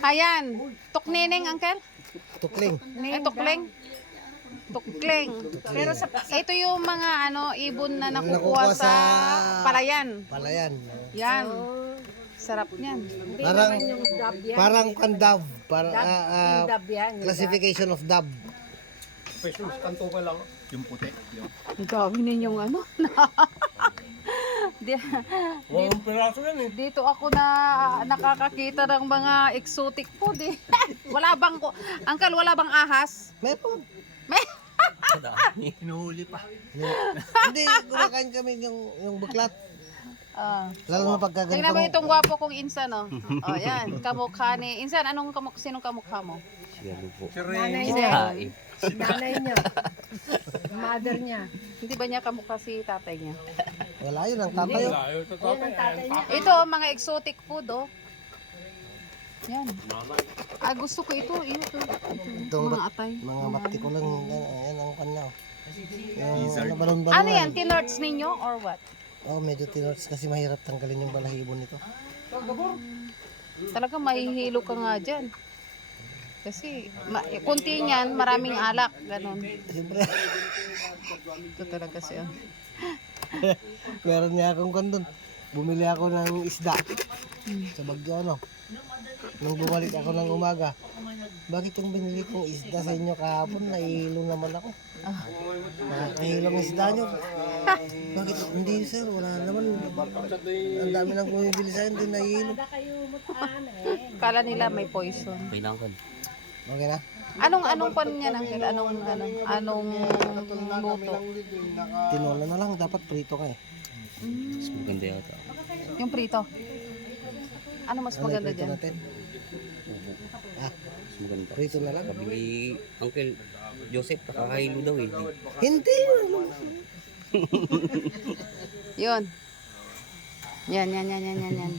Ayan. Tuknineng, uncle? Tukling. Ay, tukling. Tukling. Pero sa Ito yung mga ibon na nakukuha sa palayan. Palayan. Yan. Sarap niyan. hindi Parang- naman yung dab yan. Parang pandab. Parang Yung dab yan. yung classification of dab. Pesos, kanto ka lang. Yung puti. Yung. Ang dami ninyong Di- Walang piraso yan eh. Dito ako na nakakakita ng mga exotic food eh. Wala bang Uncle, wala bang ahas? Meron. May Hinuhuli pa. Hindi, kumakain kami yung buklat. Lalo na pagka Tingnan mo ganitong... itong gwapo kong insan, oh. Oh, yan. Kamukha ni... Insan, sinong kamukha mo? Nanay Si niya. Nanay niya. Mother niya. Hindi ba niya kamukha si tatay niya? Wala yun, ang tatay. Wala, yung totoo. Yan ang tatay niya. Ito, mga exotic food, oh. Yan. Gusto ko ito. Itong Mga atay. mga mati ko lang. Ayan ang kanya. Yung Lizard. balon-balon. Ano yan? Tinorts ninyo or what? Oh, medyo tinorts kasi mahirap tanggalin yung balahibo nito. Talaga mahihilo ka nga dyan. Kasi, kunti niyan, maraming alak. Ganon. Siyempre, Ito talaga siya. meron niya akong kondon. Bumili ako ng isda sa Bagyo, ano. Nung bumalik ako ng umaga, bakit yung binili kong isda sa inyo kahapon, nahihilo naman ako. Nakakahilo ng isda nyo. Bakit? Hindi sir, wala naman. Ang dami nang bumibili sa akin, hindi nahihilo. Kada kayo mutaan eh. Kala nila may poison. Okay na? Anong pan niya Uncle? Anong luto? Tinola na lang, dapat prito ka eh. Maganda yata. Yung prito. Ano mas Ano maganda yung prito dyan? natin? Mas maganda. Prito na lang. Sabi ni Uncle Joseph, nakakahilo daw eh. Hindi! Yun. Yan.